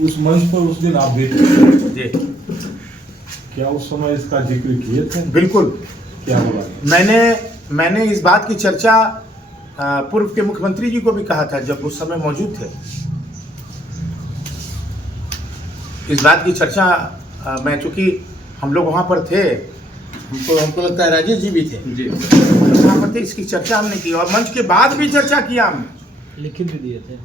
उस मंच पर उस दिन आप भी थे जी क्या उस समय इसका जिक्र किए थे? बिल्कुल। क्या बोला? मैंने इस बात की चर्चा पूर्व के मुख्यमंत्री जी को भी कहा था जब उस समय मौजूद थे। इस बात की चर्चा मैं, चूंकि हम लोग वहाँ पर थे, हमको लगता है राजेश जी भी थे जी, वहाँ पर थे, इसकी चर्चा हमने की और मंच के बाद भी चर्चा किया हमने, लिखित भी दिए थे,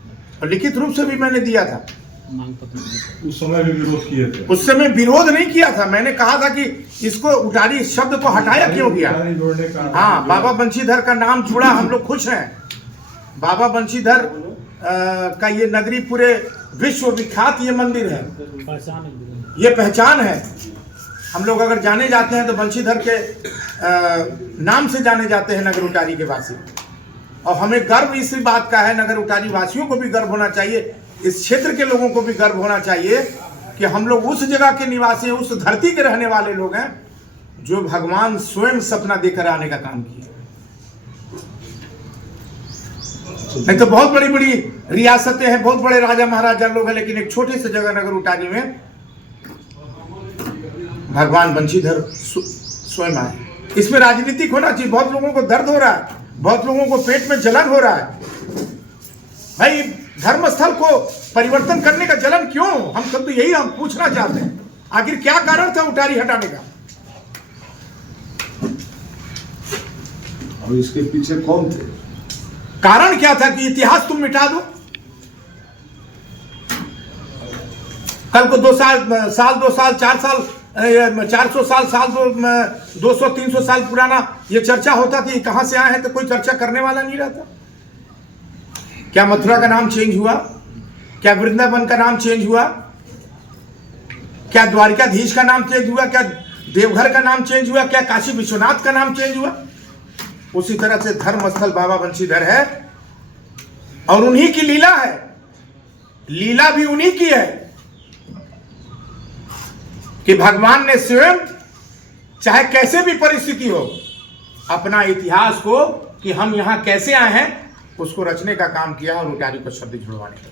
और लिखित रूप से भी मैंने दिया था। मांग पत्र दिए थे। उस समय भी विरोध किए थे? उस समय विरोध नहीं किया था, मैंने कहा था कि इसको उटारी शब्द को हटाया क्यों गया। जोड़ने का हाँ, बाबा बंशीधर का नाम जुड़ा, हम लोग खुश हैं। बाबा बंशीधर का ये नगरी पूरे विश्व विख्यात ये मंदिर है, पहचान है। ये पहचान है। हम लोग अगर जाने जाते हैं तो बंशीधर के नाम से जाने जाते हैं नगर उटारी के वासी, और हमें गर्व इसी बात का है, नगर उटारी वासियों को भी गर्व होना चाहिए, इस क्षेत्र के लोगों को भी गर्व होना चाहिए कि हम लोग उस जगह के निवासी हैं, उस धरती के रहने वाले लोग हैं जो भगवान स्वयं सपना देकर आने का काम किया। नहीं तो बहुत बड़ी बड़ी रियासतें हैं, बहुत बड़े राजा महाराजा लोग हैं, लेकिन एक छोटे से जगह नगर उटारी में भगवान बंशीधर स्वयं आए। इसमें राजनीतिक होना चाहिए। बहुत लोगों को दर्द हो रहा है, बहुत लोगों को पेट में जलन हो रहा है। भाई, धर्मस्थल को परिवर्तन करने का जलन क्यों? हम सब तो यही हम पूछना चाहते हैं, आखिर क्या कारण था उटारी हटाने का? और इसके पीछे कौन थे? कारण क्या था कि इतिहास तुम मिटा दो? कल को 2 साल 2 साल 4 साल 400 साल 200-300 साल पुराना ये चर्चा होता थी, कहां से आए हैं, तो कोई चर्चा करने वाला नहीं रहता। क्या मथुरा का नाम चेंज हुआ? क्या वृंदावन का नाम चेंज हुआ? क्या द्वारिकाधीश का नाम चेंज हुआ? क्या देवघर का नाम चेंज हुआ? क्या काशी विश्वनाथ का नाम चेंज हुआ? उसी तरह से धर्मस्थल बाबा बंशीधर है, और उन्हीं की लीला है, लीला भी उन्हीं की है कि भगवान ने स्वयं, चाहे कैसे भी परिस्थिति हो, अपना इतिहास को कि हम यहां कैसे आए हैं उसको रचने का काम किया और उटारी को शब्द जुड़वाने का।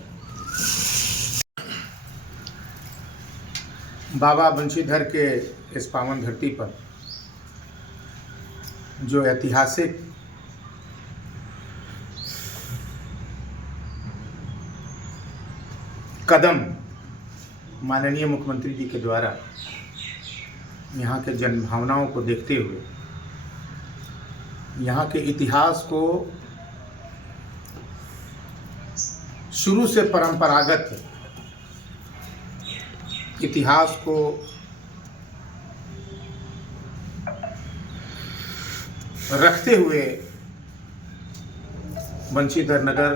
बाबा बंशीधर के इस पावन धरती पर जो ऐतिहासिक कदम माननीय मुख्यमंत्री जी के द्वारा यहाँ के जनभावनाओं को देखते हुए, यहाँ के इतिहास को शुरू से परंपरागत इतिहास को रखते हुए बंशीधर नगर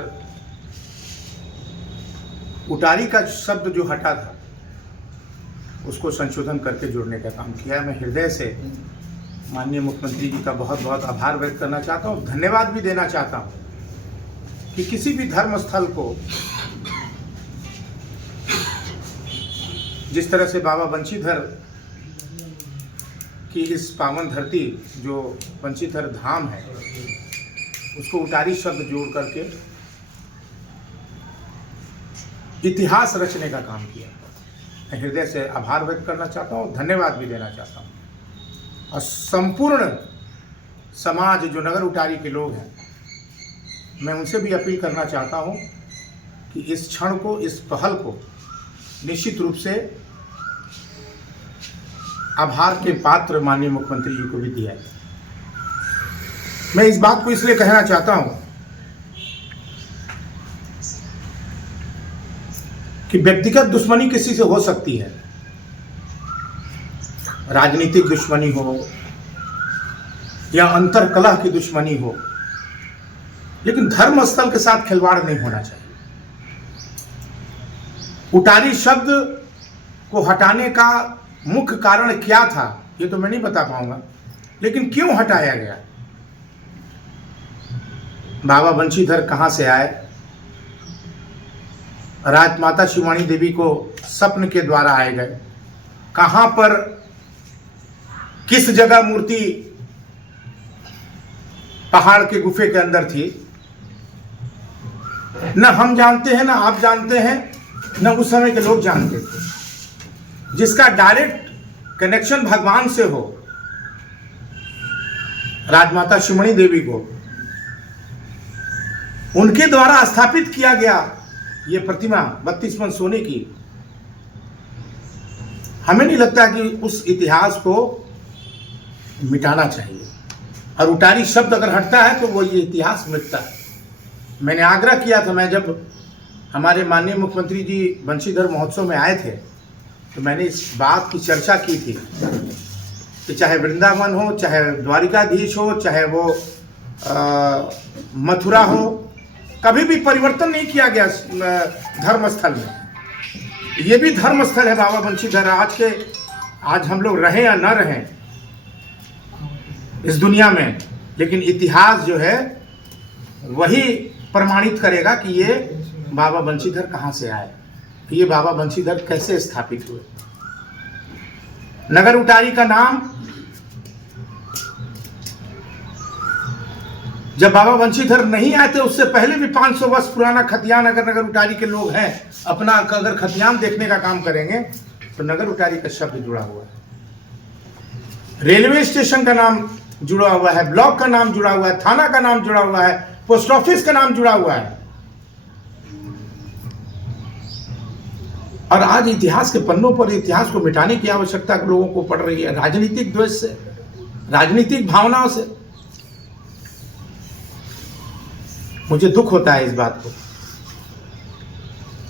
उटारी का शब्द जो हटा था उसको संशोधन करके जोड़ने का काम किया। मैं हृदय से माननीय मुख्यमंत्री जी का बहुत बहुत आभार व्यक्त करना चाहता हूँ, धन्यवाद भी देना चाहता हूँ कि किसी भी धर्म स्थल को जिस तरह से बाबा बंशीधर की इस पावन धरती जो बंशीधर धाम है उसको उटारी शब्द जोड़ करके इतिहास रचने का काम किया। मैं हृदय से आभार व्यक्त करना चाहता हूँ, धन्यवाद भी देना चाहता हूँ, और संपूर्ण समाज जो नगर उटारी के लोग हैं मैं उनसे भी अपील करना चाहता हूँ कि इस क्षण को, इस पहल को निश्चित रूप से आभार के पात्र माननीय मुख्यमंत्री जी को भी दिया है। मैं इस बात को इसलिए कहना चाहता हूँ कि व्यक्तिगत दुश्मनी किसी से हो सकती है, राजनीतिक दुश्मनी हो या अंतर कलह की दुश्मनी हो, लेकिन धर्म स्थल के साथ खिलवाड़ नहीं होना चाहिए। उटारी शब्द को हटाने का मुख्य कारण क्या था ये तो मैं नहीं बता पाऊंगा, लेकिन क्यों हटाया गया, बाबा बंशीधर कहां से आए, राजमाता शिवानी देवी को स्वप्न के द्वारा आए गए, कहां पर किस जगह मूर्ति पहाड़ के गुफे के अंदर थी, न हम जानते हैं न आप जानते हैं, न उस समय के लोग जानते थे। जिसका डायरेक्ट कनेक्शन भगवान से हो, राजमाता शिमणी देवी को उनके द्वारा स्थापित किया गया ये प्रतिमा 32 मन सोने की। हमें नहीं लगता कि उस इतिहास को मिटाना चाहिए, और उटारी शब्द अगर हटता है तो वो ये इतिहास मिटता है। मैंने आग्रह किया था, मैं जब हमारे माननीय मुख्यमंत्री जी बंशीधर महोत्सव में आए थे तो मैंने इस बात की चर्चा की थी कि चाहे वृंदावन हो, चाहे द्वारिकाधीश हो, चाहे वो मथुरा हो, कभी भी परिवर्तन नहीं किया गया धर्म स्थल में। ये भी धर्म स्थल है बाबा बंशीधर। आज हम लोग रहें या न रहें इस दुनिया में, लेकिन इतिहास जो है वही प्रमाणित करेगा कि ये बाबा बंशीधर कहाँ से आए, ये बाबा बंशीधर कैसे स्थापित हुए। नगर उटारी का नाम जब बाबा बंशीधर नहीं आए थे उससे पहले भी 500 वर्ष पुराना खतियान, अगर नगर उटारी के लोग हैं अपना अगर खतियान देखने का काम करेंगे तो नगर उटारी का शब्द जुड़ा हुआ है। रेलवे स्टेशन का नाम जुड़ा हुआ है, ब्लॉक का नाम जुड़ा हुआ है, थाना का नाम जुड़ा हुआ है, पोस्ट ऑफिस का नाम जुड़ा हुआ है। और आज इतिहास के पन्नों पर इतिहास को मिटाने की आवश्यकता लोगों को पड़ रही है, राजनीतिक द्वेष से, राजनीतिक भावनाओं से। मुझे दुख होता है इस बात को,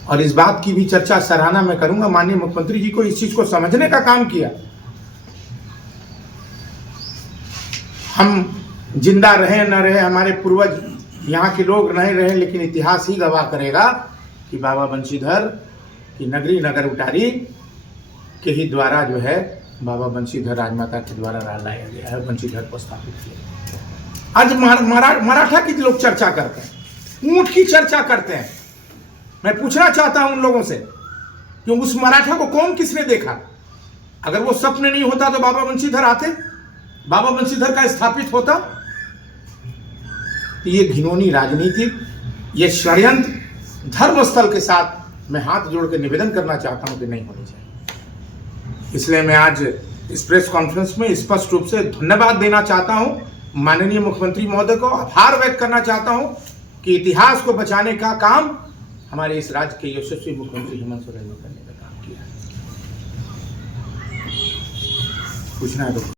और इस बात की भी चर्चा सराहना मैं करूंगा। माननीय मुख्यमंत्री जी को इस चीज को समझने का काम किया। हम जिंदा रहे न रहे, हमारे पूर्वज यहाँ के लोग नहीं रहे, लेकिन इतिहास ही गवाह करेगा कि बाबा बंशीधर की नगरी नगर उटारी के ही द्वारा जो है बाबा बंशीधर राजमाता के द्वारा लाया गया है, बंशीधर को स्थापित किया। आज मराठा की लोग चर्चा करते हैं, ऊंट की चर्चा करते हैं। मैं पूछना चाहता हूं उन लोगों से कि उस मराठा को कौन किसने देखा? अगर वो सपने नहीं होता तो बाबा बंशीधर आते, बाबा बंशीधर का स्थापित होता? ये घिनौनी राजनीति, ये षड्यंत्र धर्मस्थल के साथ मैं हाथ जोड़ के निवेदन करना चाहता हूं कि नहीं होनी चाहिए। इसलिए मैं आज इस प्रेस कॉन्फ्रेंस में स्पष्ट रूप से धन्यवाद देना चाहता हूं माननीय मुख्यमंत्री महोदय को, आभार व्यक्त करना चाहता हूं कि इतिहास को बचाने का काम हमारे इस राज्य के यशस्वी मुख्यमंत्री हेमंत सोरेन ने करने का काम किया है। पूछना है तो